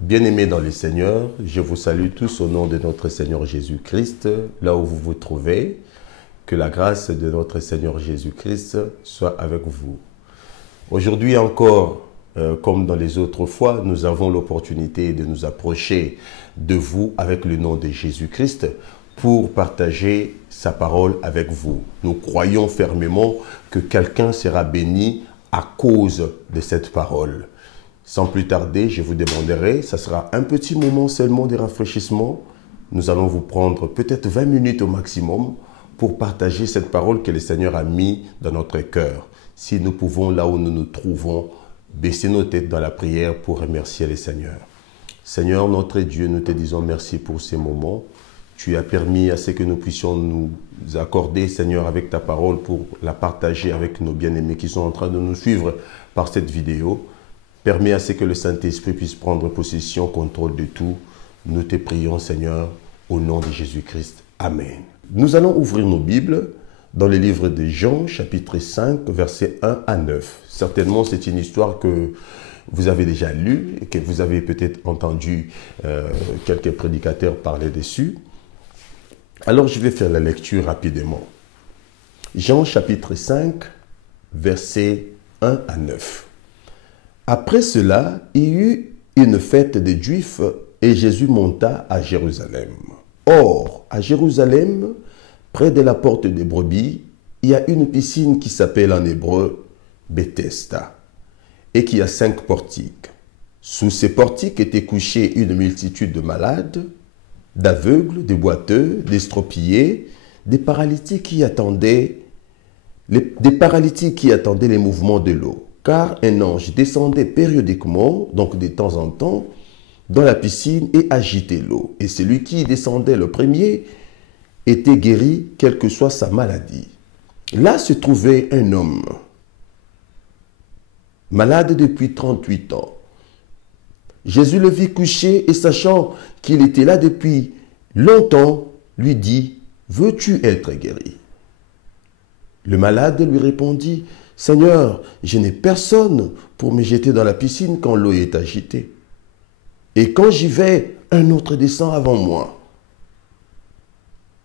Bien-aimés dans le Seigneur, je vous salue tous au nom de notre Seigneur Jésus-Christ, là où vous vous trouvez. Que la grâce de notre Seigneur Jésus-Christ soit avec vous. Aujourd'hui encore, comme dans les autres fois, nous avons l'opportunité de nous approcher de vous avec le nom de Jésus-Christ pour partager sa parole avec vous. Nous croyons fermement que quelqu'un sera béni à cause de cette parole. Sans plus tarder, je vous demanderai, ça sera un petit moment seulement de rafraîchissement. Nous allons vous prendre peut-être 20 minutes au maximum pour partager cette parole que le Seigneur a mis dans notre cœur. Si nous pouvons, là où nous nous trouvons, baisser nos têtes dans la prière pour remercier le Seigneur. Seigneur, notre Dieu, nous te disons merci pour ces moments. Tu as permis à ce que nous puissions nous accorder, Seigneur, avec ta parole pour la partager avec nos bien-aimés qui sont en train de nous suivre par cette vidéo. Permets à ce que le Saint-Esprit puisse prendre possession, contrôle de tout. Nous te prions, Seigneur, au nom de Jésus-Christ. Amen. Nous allons ouvrir nos Bibles dans le livre de Jean, chapitre 5, versets 1 à 9. Certainement, c'est une histoire que vous avez déjà lue et que vous avez peut-être entendu quelques prédicateurs parler dessus. Alors, je vais faire la lecture rapidement. Jean, chapitre 5, versets 1 à 9. Après cela, il y eut une fête des Juifs et Jésus monta à Jérusalem. Or, à Jérusalem, près de la porte des brebis, il y a une piscine qui s'appelle en hébreu Bethesda et qui a 5 portiques. Sous ces portiques étaient couchés une multitude de malades, d'aveugles, de boiteux, d'estropiés, des paralytiques qui attendaient les mouvements de l'eau. Car un ange descendait périodiquement, donc de temps en temps, dans la piscine et agitait l'eau. Et celui qui descendait le premier était guéri, quelle que soit sa maladie. Là se trouvait un homme, malade depuis 38 ans. Jésus le vit couché et sachant qu'il était là depuis longtemps, lui dit, « Veux-tu être guéri ?» Le malade lui répondit, « Seigneur, je n'ai personne pour me jeter dans la piscine quand l'eau est agitée. Et quand j'y vais, un autre descend avant moi. »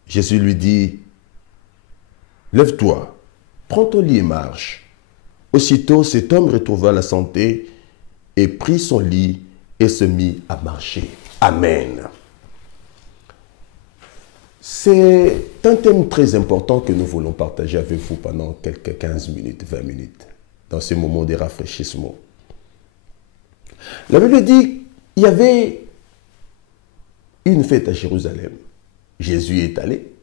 Jésus lui dit, « Lève-toi, prends ton lit et marche. » Aussitôt, cet homme retrouva la santé et prit son lit et se mit à marcher. Amen. C'est un thème très important que nous voulons partager avec vous pendant quelques 15 minutes, 20 minutes, dans ce moment de rafraîchissement. La Bible dit qu'il y avait une fête à Jérusalem. Jésus est allé.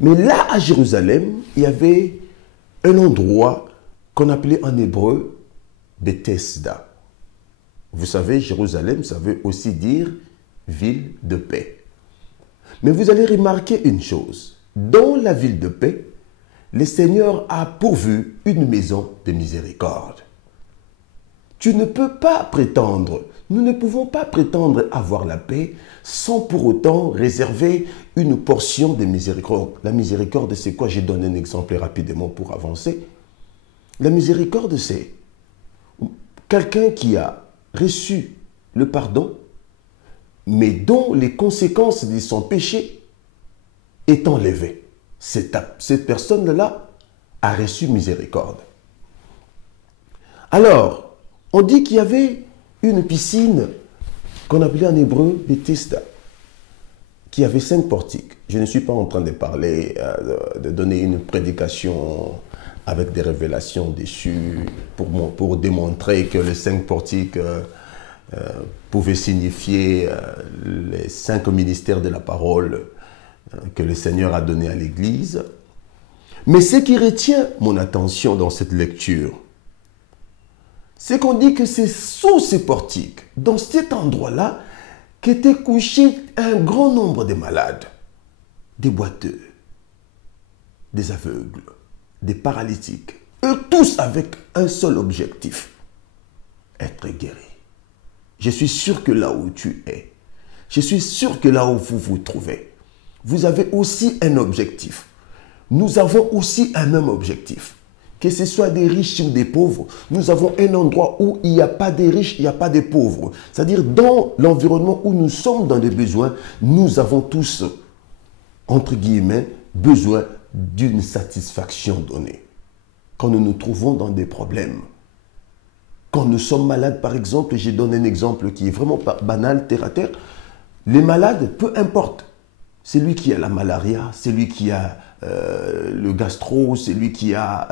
Mais là, à Jérusalem, il y avait un endroit qu'on appelait en hébreu Bethesda. Vous savez, Jérusalem, ça veut aussi dire ville de paix. Mais vous allez remarquer une chose. Dans la ville de paix, le Seigneur a pourvu une maison de miséricorde. Tu ne peux pas prétendre, nous ne pouvons pas prétendre avoir la paix sans pour autant réserver une portion de miséricorde. La miséricorde, c'est quoi? Je donne un exemple rapidement pour avancer. La miséricorde, c'est quelqu'un qui a reçu le pardon, mais dont les conséquences de son péché est enlevée. Cette personne-là a reçu miséricorde. Alors, on dit qu'il y avait une piscine qu'on appelait en hébreu Bethesda, qui avait 5 portiques. Je ne suis pas en train de parler, de donner une prédication avec des révélations dessus pour démontrer que les 5 portiques pouvaient signifier les 5 ministères de la parole que le Seigneur a donné à l'Église. Mais ce qui retient mon attention dans cette lecture, c'est qu'on dit que c'est sous ces portiques, dans cet endroit-là, qu'étaient couchés un grand nombre de malades, des boiteux, des aveugles, des paralytiques, eux tous avec un seul objectif, être guéris. Je suis sûr que là où tu es, je suis sûr que là où vous vous trouvez, vous avez aussi un objectif. Nous avons aussi un même objectif. Que ce soit des riches ou des pauvres, nous avons un endroit où il n'y a pas de riches, il n'y a pas de pauvres. C'est-à-dire dans l'environnement où nous sommes dans des besoins, nous avons tous, entre guillemets, besoin d'une satisfaction donnée. Quand nous nous trouvons dans des problèmes, quand nous sommes malades par exemple, je donne un exemple qui est vraiment banal, terre à terre, les malades, peu importe, c'est lui qui a la malaria, c'est lui qui a le gastro, c'est lui qui a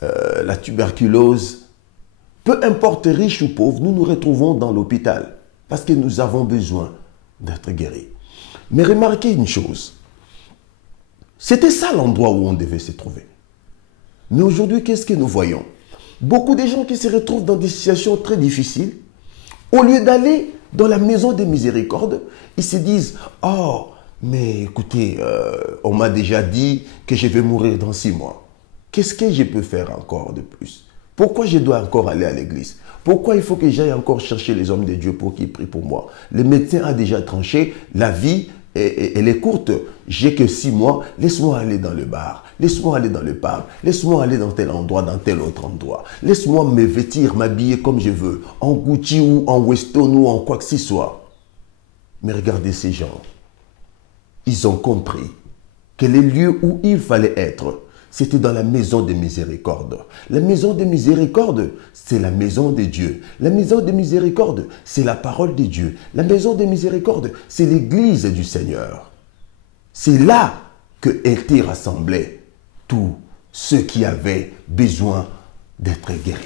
la tuberculose. Peu importe riche ou pauvre, nous nous retrouvons dans l'hôpital parce que nous avons besoin d'être guéris. Mais remarquez une chose, c'était ça l'endroit où on devait se trouver. Mais aujourd'hui, qu'est-ce que nous voyons? Beaucoup de gens qui se retrouvent dans des situations très difficiles, au lieu d'aller dans la maison des miséricordes, ils se disent « Oh, mais écoutez, on m'a déjà dit que je vais mourir dans 6 mois. Qu'est-ce que je peux faire encore de plus? Pourquoi je dois encore aller à l'église? Pourquoi il faut que j'aille encore chercher les hommes de Dieu pour qu'ils prient pour moi? Le médecin a déjà tranché, la vie, elle est courte. J'ai que 6 mois, laisse-moi aller dans le bar, laisse-moi aller dans le pub, laisse-moi aller dans tel endroit, dans tel autre endroit. Laisse-moi me vêtir, m'habiller comme je veux, en Gucci ou en Weston ou en quoi que ce soit. » Mais regardez ces gens. Ils ont compris que les lieux où il fallait être, c'était dans la maison de miséricorde. La maison de miséricorde, c'est la maison de Dieu. La maison de miséricorde, c'est la parole de Dieu. La maison de miséricorde, c'est l'église du Seigneur. C'est là que étaient rassemblés tous ceux qui avaient besoin d'être guéris.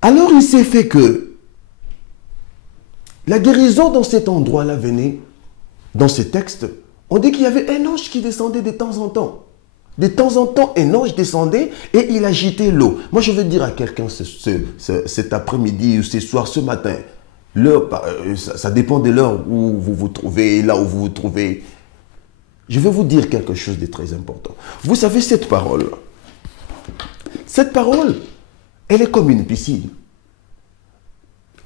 Alors il s'est fait que la guérison dans cet endroit-là venait, dans ce texte, on dit qu'il y avait un ange qui descendait de temps en temps. De temps en temps, un ange descendait et il agitait l'eau. Moi, je veux dire à quelqu'un cet après-midi ou ce soir, ce matin, l'heure, ça dépend de l'heure où vous vous trouvez, là où vous vous trouvez. Je vais vous dire quelque chose de très important. Vous savez, cette parole, elle est comme une piscine.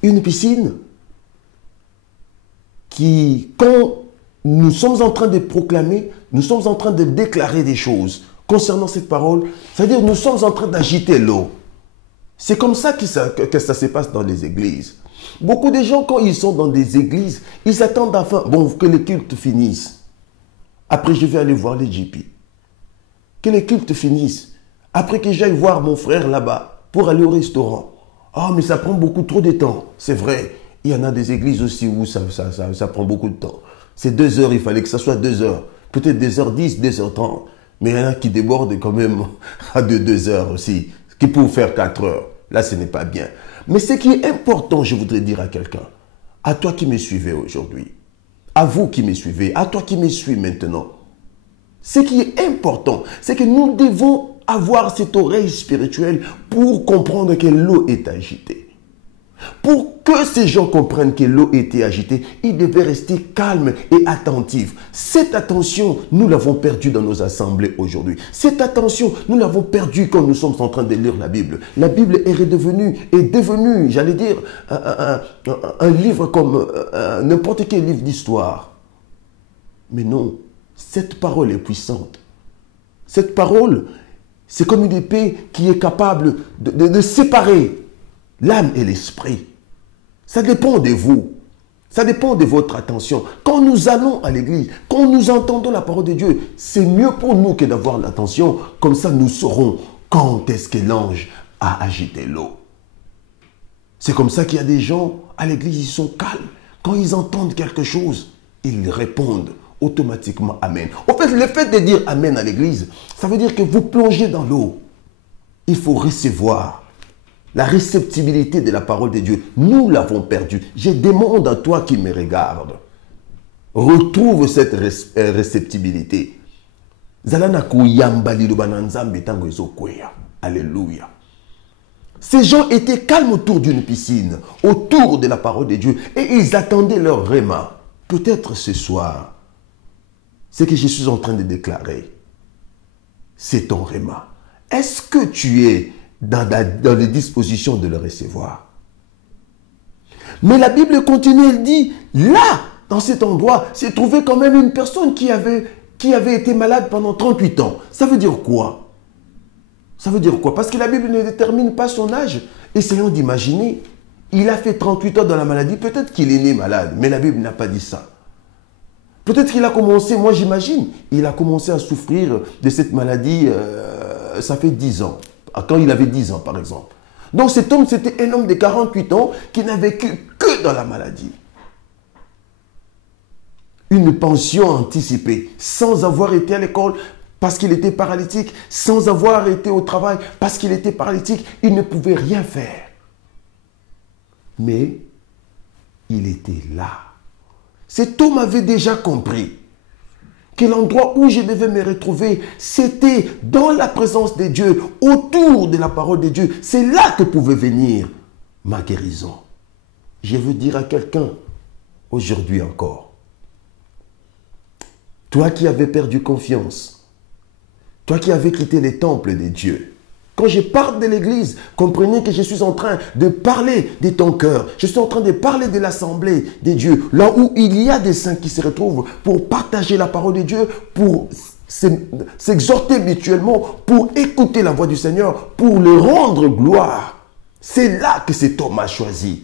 Une piscine qui, quand nous sommes en train de proclamer, nous sommes en train de déclarer des choses concernant cette parole, c'est-à-dire nous sommes en train d'agiter l'eau. C'est comme ça que ça se passe dans les églises. Beaucoup de gens, quand ils sont dans des églises, ils attendent enfin que les cultes finissent. Après, je vais aller voir les GP. Que les cultes finissent. Après que j'aille voir mon frère là-bas pour aller au restaurant. Oh, mais ça prend beaucoup trop de temps. C'est vrai. Il y en a des églises aussi où ça prend beaucoup de temps. C'est 2 heures, il fallait que ça soit 2 heures. Peut-être 2h10, 2h30. Mais il y en a qui débordent quand même à 2 heures aussi. Qui peuvent faire 4 heures. Là, ce n'est pas bien. Mais ce qui est important, je voudrais dire à quelqu'un, à toi qui me suivez aujourd'hui, à vous qui me suivez, à toi qui me suis maintenant, ce qui est important, c'est que nous devons avoir cette oreille spirituelle pour comprendre que l'eau est agitée. Pour que ces gens comprennent que l'eau était agitée, ils devaient rester calmes et attentifs. Cette attention, nous l'avons perdue dans nos assemblées aujourd'hui. Cette attention, nous l'avons perdue quand nous sommes en train de lire la Bible. La Bible est devenue, j'allais dire, un livre comme n'importe quel livre d'histoire. Mais non, cette parole est puissante. Cette parole, c'est comme une épée qui est capable de séparer l'âme et l'esprit. Ça dépend de vous. Ça dépend de votre attention. Quand nous allons à l'église, quand nous entendons la parole de Dieu, c'est mieux pour nous que d'avoir l'attention. Comme ça, nous saurons quand est-ce que l'ange a agité l'eau. C'est comme ça qu'il y a des gens à l'église, ils sont calmes. Quand ils entendent quelque chose, ils répondent automatiquement Amen. En fait, le fait de dire Amen à l'église, ça veut dire que vous plongez dans l'eau. Il faut recevoir. La réceptibilité de la parole de Dieu, nous l'avons perdue. Je demande à toi qui me regarde, retrouve cette réceptibilité. Alléluia. Ces gens étaient calmes autour d'une piscine, autour de la parole de Dieu, et ils attendaient leur réma. Peut-être ce soir, ce que je suis en train de déclarer, c'est ton réma. Est-ce que tu es dans les dispositions de le recevoir? Mais la Bible continue, elle dit, là, dans cet endroit, s'est trouvé quand même une personne qui avait été malade pendant 38 ans. Ça veut dire quoi? Ça veut dire quoi? Parce que la Bible ne détermine pas son âge. Essayons d'imaginer. Il a fait 38 ans dans la maladie. Peut-être qu'il est né malade, mais la Bible n'a pas dit ça. Peut-être qu'il a commencé, moi j'imagine, il a commencé à souffrir de cette maladie, ça fait 10 ans. Quand il avait 10 ans, par exemple. Donc cet homme, c'était un homme de 48 ans qui n'a vécu que dans la maladie. Une pension anticipée, sans avoir été à l'école parce qu'il était paralytique, sans avoir été au travail parce qu'il était paralytique, il ne pouvait rien faire. Mais il était là. Cet homme avait déjà compris que l'endroit où je devais me retrouver, c'était dans la présence de Dieu, autour de la parole de Dieu. C'est là que pouvait venir ma guérison. Je veux dire à quelqu'un, aujourd'hui encore, toi qui avais perdu confiance, toi qui avais quitté les temples de Dieu, quand je parle de l'église, comprenez que je suis en train de parler de ton cœur. Je suis en train de parler de l'assemblée de Dieu. Là où il y a des saints qui se retrouvent pour partager la parole de Dieu, pour s'exhorter mutuellement, pour écouter la voix du Seigneur, pour le rendre gloire. C'est là que cet homme a choisi.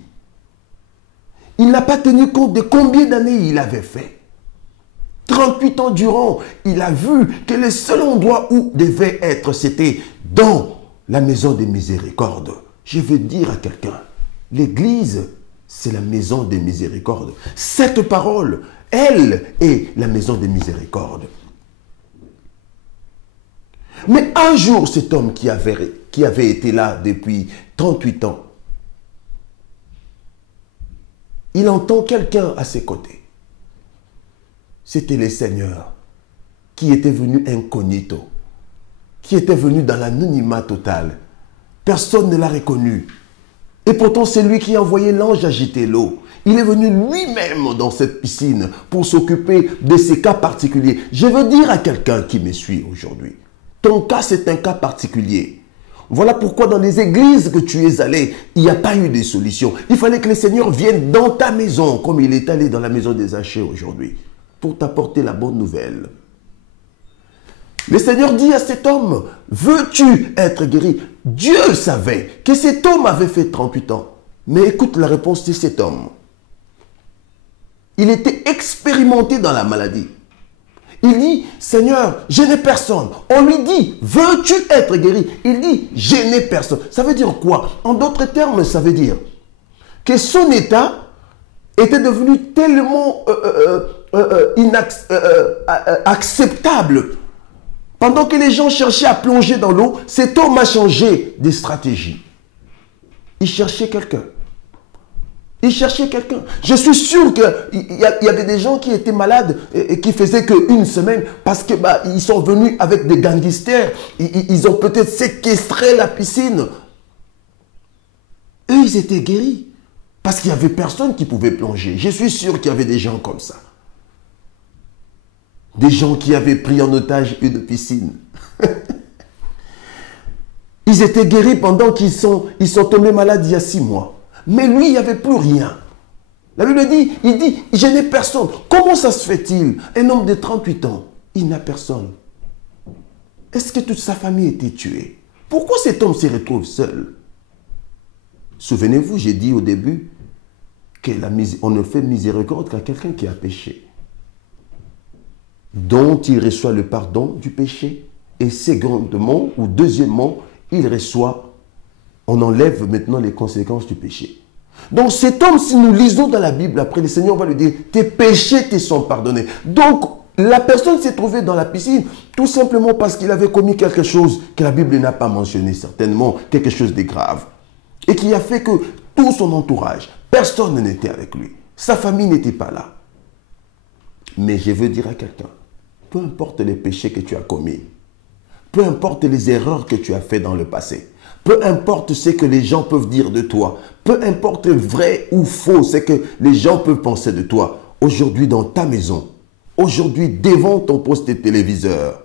Il n'a pas tenu compte de combien d'années il avait fait. 38 ans durant, il a vu que le seul endroit où devait être, c'était dans la maison des miséricordes. Je veux dire à quelqu'un, l'église, c'est la maison des miséricordes. Cette parole, elle est la maison des miséricordes. Mais un jour, cet homme qui avait été là depuis 38 ans, il entend quelqu'un à ses côtés. C'était le Seigneur qui était venu incognito, qui était venu dans l'anonymat total. Personne ne l'a reconnu. Et pourtant, c'est lui qui a envoyé l'ange agiter l'eau. Il est venu lui-même dans cette piscine pour s'occuper de ces cas particuliers. Je veux dire à quelqu'un qui me suit aujourd'hui, ton cas, c'est un cas particulier. Voilà pourquoi dans les églises que tu es allé, il n'y a pas eu de solution. Il fallait que le Seigneur vienne dans ta maison, comme il est allé dans la maison des Zachée aujourd'hui, pour t'apporter la bonne nouvelle. Le Seigneur dit à cet homme, veux-tu être guéri? Dieu savait que cet homme avait fait 38 ans. Mais écoute la réponse de cet homme. Il était expérimenté dans la maladie. Il dit, Seigneur, je n'ai personne. On lui dit, veux-tu être guéri? Il dit, je n'ai personne. Ça veut dire quoi? En d'autres termes, ça veut dire que son état était devenu tellement acceptable. Pendant que les gens cherchaient à plonger dans l'eau, cet homme a changé de stratégie. Il cherchait quelqu'un. Il cherchait quelqu'un. Je suis sûr qu'il y avait des gens qui étaient malades et qui faisaient qu'une semaine parce que ils sont venus avec des gangsters. Ils ont peut-être séquestré la piscine. Eux, ils étaient guéris parce qu'il n'y avait personne qui pouvait plonger. Je suis sûr qu'il y avait des gens comme ça. Des gens qui avaient pris en otage une piscine. Ils étaient guéris pendant qu'ils sont tombés malades il y a 6 mois. Mais lui, il n'y avait plus rien. La Bible dit, il dit, je n'ai personne. Comment ça se fait-il? Un homme de 38 ans, il n'a personne. Est-ce que toute sa famille était tuée? Pourquoi cet homme se retrouve seul? Souvenez-vous, j'ai dit au début qu'on ne fait miséricorde qu'à quelqu'un qui a péché, dont il reçoit le pardon du péché. Et secondement, ou deuxièmement, il reçoit, on enlève maintenant les conséquences du péché. Donc cet homme, si nous lisons dans la Bible, après le Seigneur va lui dire, tes péchés te sont pardonnés. Donc la personne s'est trouvée dans la piscine, tout simplement parce qu'il avait commis quelque chose que la Bible n'a pas mentionné, certainement, quelque chose de grave. Et qui a fait que tout son entourage, personne n'était avec lui. Sa famille n'était pas là. Mais je veux dire à quelqu'un, peu importe les péchés que tu as commis, peu importe les erreurs que tu as faites dans le passé, peu importe ce que les gens peuvent dire de toi, peu importe vrai ou faux ce que les gens peuvent penser de toi, aujourd'hui dans ta maison, aujourd'hui devant ton poste de téléviseur,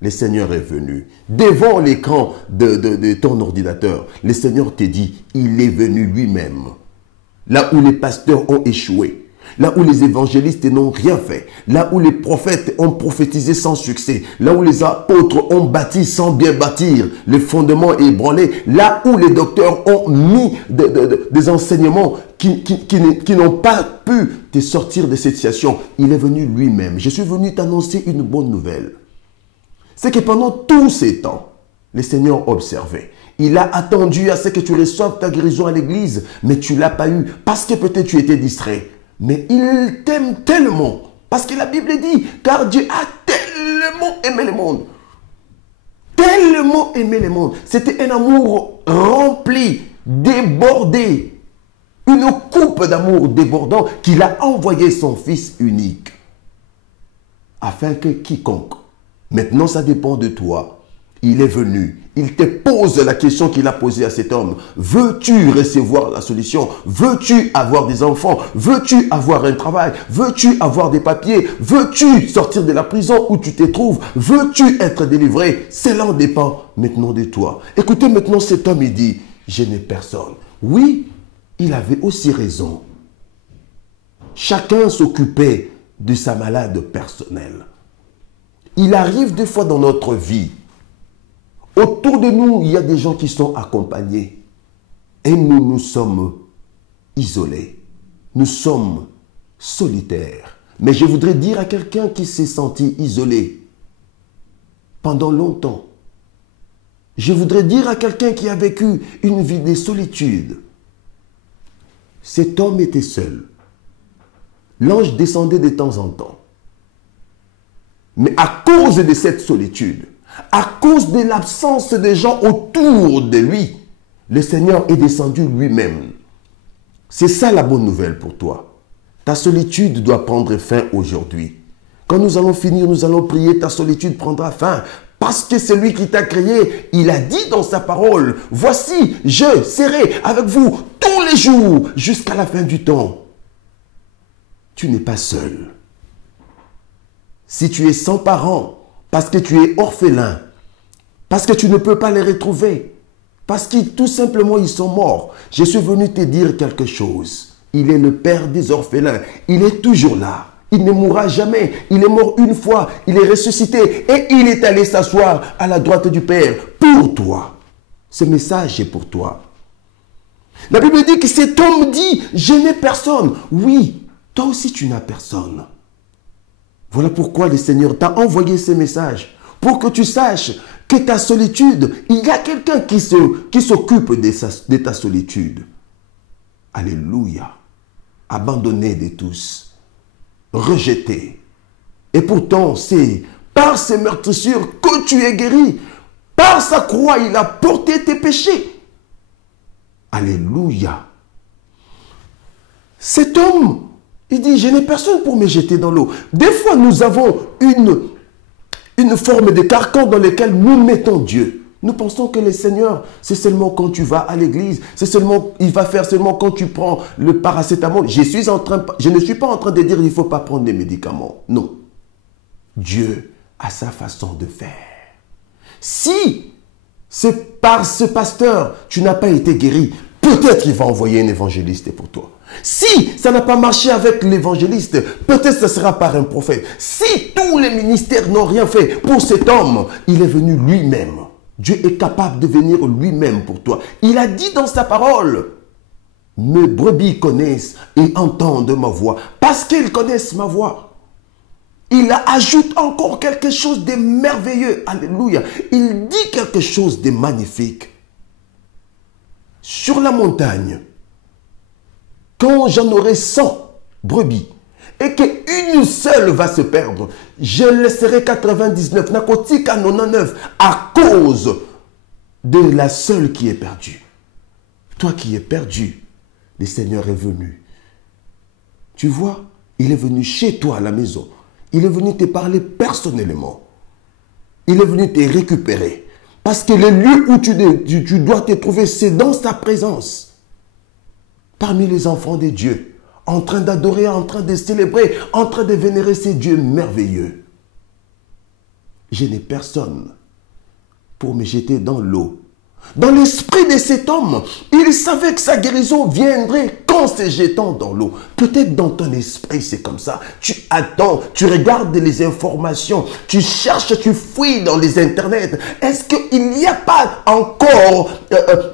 le Seigneur est venu. Devant l'écran de ton ordinateur, le Seigneur te dit, il est venu lui-même. Là où les pasteurs ont échoué, là où les évangélistes n'ont rien fait, là où les prophètes ont prophétisé sans succès, là où les apôtres ont bâti sans bien bâtir, le fondement est ébranlé, là où les docteurs ont mis des enseignements qui n'ont pas pu te sortir de cette situation, il est venu lui-même. Je suis venu t'annoncer une bonne nouvelle. C'est que pendant tous ces temps, le Seigneur observait. Il a attendu à ce que tu reçoives ta guérison à l'église, mais tu ne l'as pas eu parce que peut-être tu étais distrait. Mais il t'aime tellement, parce que la Bible dit, car Dieu a tellement aimé le monde. Tellement aimé le monde. C'était un amour rempli, débordé. Une coupe d'amour débordant qu'il a envoyé son Fils unique. Afin que quiconque, maintenant ça dépend de toi, il est venu, il te pose la question qu'il a posée à cet homme. Veux-tu recevoir la solution? Veux-tu avoir des enfants? Veux-tu avoir un travail? Veux-tu avoir des papiers? Veux-tu sortir de la prison où tu te trouves? Veux-tu être délivré? Cela dépend maintenant de toi. Écoutez maintenant cet homme, il dit, je n'ai personne. Oui, il avait aussi raison. Chacun s'occupait de sa malade personnelle. Il arrive des fois dans notre vie, autour de nous, il y a des gens qui sont accompagnés. Et nous, nous sommes isolés. Nous sommes solitaires. Mais je voudrais dire à quelqu'un qui s'est senti isolé pendant longtemps. Je voudrais dire à quelqu'un qui a vécu une vie de solitude. Cet homme était seul. L'ange descendait de temps en temps. Mais à cause de cette solitude, à cause de l'absence des gens autour de lui, le Seigneur est descendu lui-même. C'est ça la bonne nouvelle pour toi. Ta solitude doit prendre fin aujourd'hui. Quand nous allons finir, nous allons prier, ta solitude prendra fin. Parce que c'est lui qui t'a créé, il a dit dans sa parole, voici, je serai avec vous tous les jours jusqu'à la fin du temps. Tu n'es pas seul. Si tu es sans parents, parce que tu es orphelin, parce que tu ne peux pas les retrouver, parce que tout simplement ils sont morts, je suis venu te dire quelque chose. Il est le Père des orphelins, il est toujours là, il ne mourra jamais, il est mort une fois, il est ressuscité et il est allé s'asseoir à la droite du Père pour toi. Ce message est pour toi. La Bible dit que cet homme dit, je n'ai personne. Oui, toi aussi tu n'as personne. Voilà pourquoi le Seigneur t'a envoyé ces messages. Pour que tu saches que ta solitude, il y a quelqu'un qui s'occupe de ta solitude. Alléluia. Abandonné de tous. Rejeté. Et pourtant, c'est par ses meurtrissures que tu es guéri. Par sa croix, il a porté tes péchés. Alléluia. Cet homme, il dit, je n'ai personne pour me jeter dans l'eau. Des fois, nous avons une forme de carcan dans lequel nous mettons Dieu. Nous pensons que le Seigneur, c'est seulement quand tu vas à l'église, il va faire seulement quand tu prends le paracétamol. Je ne suis pas en train de dire qu'il ne faut pas prendre des médicaments. Non. Dieu a sa façon de faire. Si c'est par ce pasteur, tu n'as pas été guéri, peut-être qu'il va envoyer un évangéliste pour toi. Si ça n'a pas marché avec l'évangéliste, peut-être ce sera par un prophète. Si tous les ministères n'ont rien fait pour cet homme, il est venu lui-même. Dieu est capable de venir lui-même pour toi. Il a dit dans sa parole, mes brebis connaissent et entendent ma voix. Parce qu'ils connaissent ma voix. Il ajoute encore quelque chose de merveilleux. Alléluia. Il dit quelque chose de magnifique. Sur la montagne, quand j'en aurai 100 brebis et qu'une seule va se perdre, je laisserai 99, nakoti 99 à cause de la seule qui est perdue. Toi qui es perdu, le Seigneur est venu. Tu vois, il est venu chez toi à la maison. Il est venu te parler personnellement. Il est venu te récupérer. Parce que le lieu où tu dois te trouver, c'est dans sa présence. Parmi les enfants de Dieu, en train d'adorer, en train de célébrer, en train de vénérer ces dieux merveilleux. Je n'ai personne pour me jeter dans l'eau. Dans l'esprit de cet homme, il savait que sa guérison viendrait qu'en se jetant dans l'eau. Peut-être dans ton esprit, c'est comme ça. Tu attends, tu regardes les informations, tu cherches, tu fouilles dans les internets. Est-ce qu'il n'y a pas encore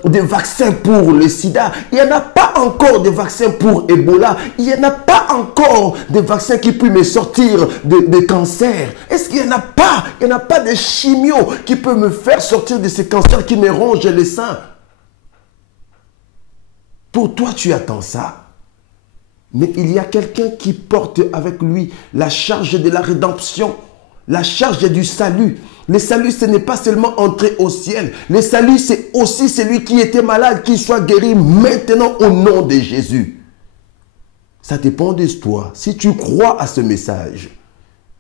de vaccin pour le sida? Il n'y en a pas encore de vaccin pour Ebola. Il n'y en a pas encore de vaccin qui peut me sortir de cancer. Est-ce qu'il n'y en a pas? Il n'y en a pas de chimio qui peut me faire sortir de ces cancers qui me rongent les seins. Pour toi, tu attends ça. Mais il y a quelqu'un qui porte avec lui la charge de la rédemption, la charge du salut. Le salut, ce n'est pas seulement entrer au ciel. Le salut, c'est aussi celui qui était malade, qui soit guéri maintenant au nom de Jésus. Ça dépend de toi. Si tu crois à ce message,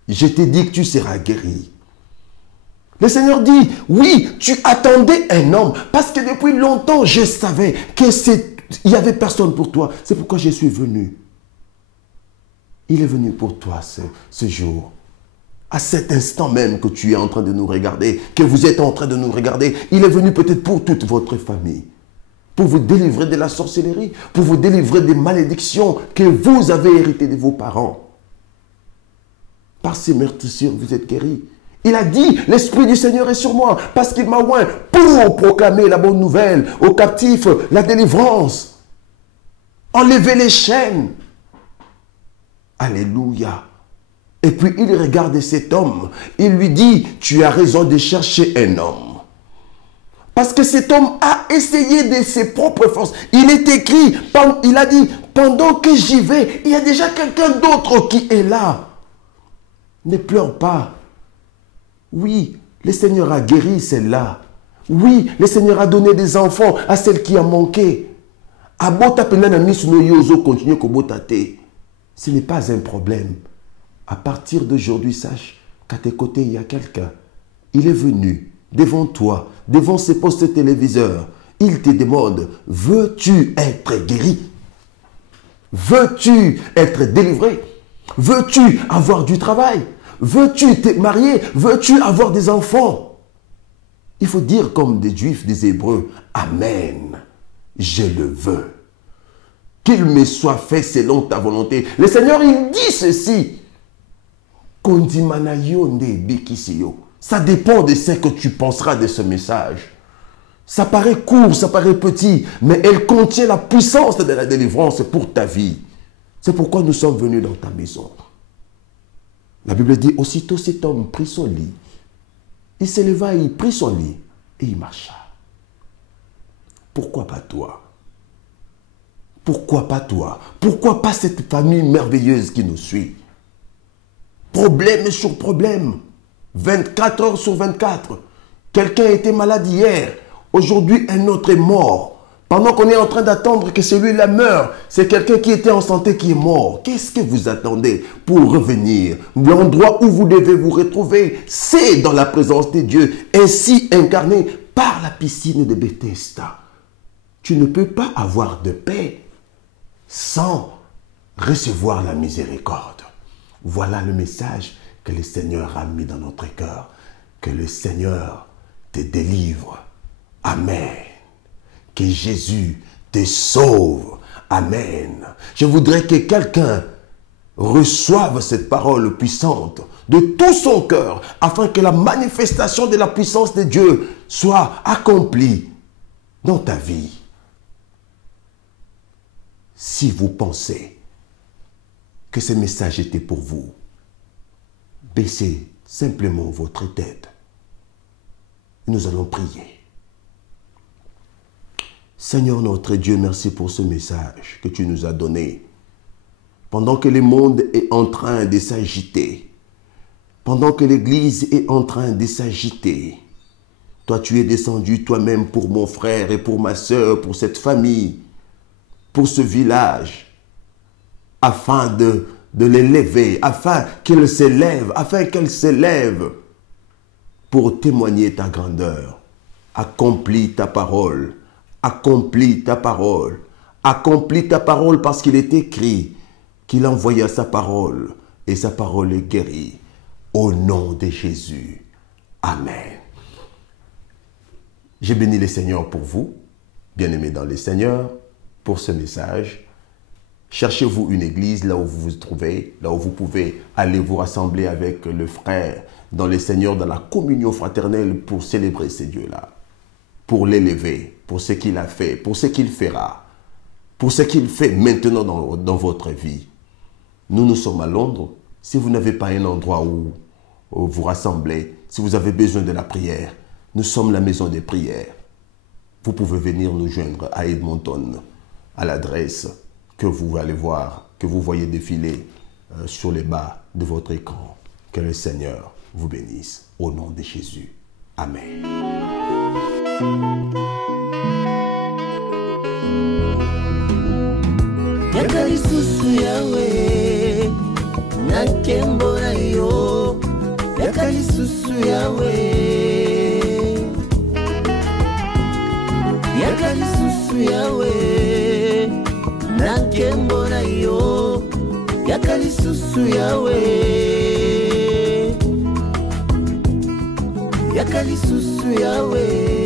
je te dis que tu seras guéri. Le Seigneur dit, oui, tu attendais un homme, parce que depuis longtemps, je savais qu'il n'y avait personne pour toi. C'est pourquoi je suis venu. Il est venu pour toi ce jour. À cet instant même que tu es en train de nous regarder, que vous êtes en train de nous regarder, il est venu peut-être pour toute votre famille. Pour vous délivrer de la sorcellerie, pour vous délivrer des malédictions que vous avez héritées de vos parents. Par ces meurtrissures, vous êtes guéris. Il a dit, l'Esprit du Seigneur est sur moi, parce qu'il m'a oint pour proclamer la bonne nouvelle aux captifs, la délivrance, enlever les chaînes. Alléluia. Et puis il regarde cet homme, il lui dit, tu as raison de chercher un homme. Parce que cet homme a essayé de ses propres forces. Il est écrit, il a dit, pendant que j'y vais, il y a déjà quelqu'un d'autre qui est là. Ne pleure pas. Oui, le Seigneur a guéri celle-là. Oui, le Seigneur a donné des enfants à celle qui a manqué. Ce n'est pas un problème. À partir d'aujourd'hui, sache qu'à tes côtés, il y a quelqu'un. Il est venu devant toi, devant ces postes téléviseurs. Il te demande, veux-tu être guéri? Veux-tu être délivré? Veux-tu avoir du travail? Veux-tu te marier? Veux-tu avoir des enfants? Il faut dire comme des Juifs, des Hébreux, Amen, je le veux. Qu'il me soit fait selon ta volonté. Le Seigneur, il dit ceci. Ça dépend de ce que tu penseras de ce message. Ça paraît court, ça paraît petit, mais elle contient la puissance de la délivrance pour ta vie. C'est pourquoi nous sommes venus dans ta maison. La Bible dit, aussitôt cet homme prit son lit. Il se leva, il prit son lit et il marcha. Pourquoi pas toi? Pourquoi pas toi? Pourquoi pas cette famille merveilleuse qui nous suit? Problème sur problème. 24 heures sur 24. Quelqu'un était malade hier. Aujourd'hui, un autre est mort. Pendant qu'on est en train d'attendre que celui-là meure, c'est quelqu'un qui était en santé qui est mort. Qu'est-ce que vous attendez pour revenir? L'endroit où vous devez vous retrouver, c'est dans la présence de Dieu, ainsi incarné par la piscine de Bethesda. Tu ne peux pas avoir de paix sans recevoir la miséricorde. Voilà le message que le Seigneur a mis dans notre cœur. Que le Seigneur te délivre. Amen. Que Jésus te sauve. Amen. Je voudrais que quelqu'un reçoive cette parole puissante de tout son cœur afin que la manifestation de la puissance de Dieu soit accomplie dans ta vie. Si vous pensez que ce message était pour vous, baissez simplement votre tête. Nous allons prier. Seigneur notre Dieu, merci pour ce message que tu nous as donné. Pendant que le monde est en train de s'agiter, pendant que l'Église est en train de s'agiter, toi tu es descendu toi-même pour mon frère et pour ma sœur, pour cette famille, pour ce village, afin de l'élever, afin qu'elle s'élève, pour témoigner ta grandeur. Accomplis ta parole, accomplis ta parole, accomplis ta parole parce qu'il est écrit qu'il envoya sa parole et sa parole est guérie. Au nom de Jésus. Amen. J'ai béni le Seigneur pour vous, bien-aimés dans le Seigneur, pour ce message. Cherchez-vous une église là où vous vous trouvez, là où vous pouvez aller vous rassembler avec le frère dans le Seigneur, dans la communion fraternelle pour célébrer ce Dieu-là, pour l'élever, pour ce qu'il a fait, pour ce qu'il fera, pour ce qu'il fait maintenant dans votre vie. Nous sommes à Londres. Si vous n'avez pas un endroit où vous rassemblez, si vous avez besoin de la prière, nous sommes la maison des prières. Vous pouvez venir nous joindre à Edmonton, à l'adresse que vous allez voir, que vous voyez défiler sur les bas de votre écran. Que le Seigneur vous bénisse. Au nom de Jésus. Amen. Yakalisusu yawe nakembora yo yakalisusu yawe yakalisusu yawe nakembora yo yakalisusu yawe yakalisusu yawe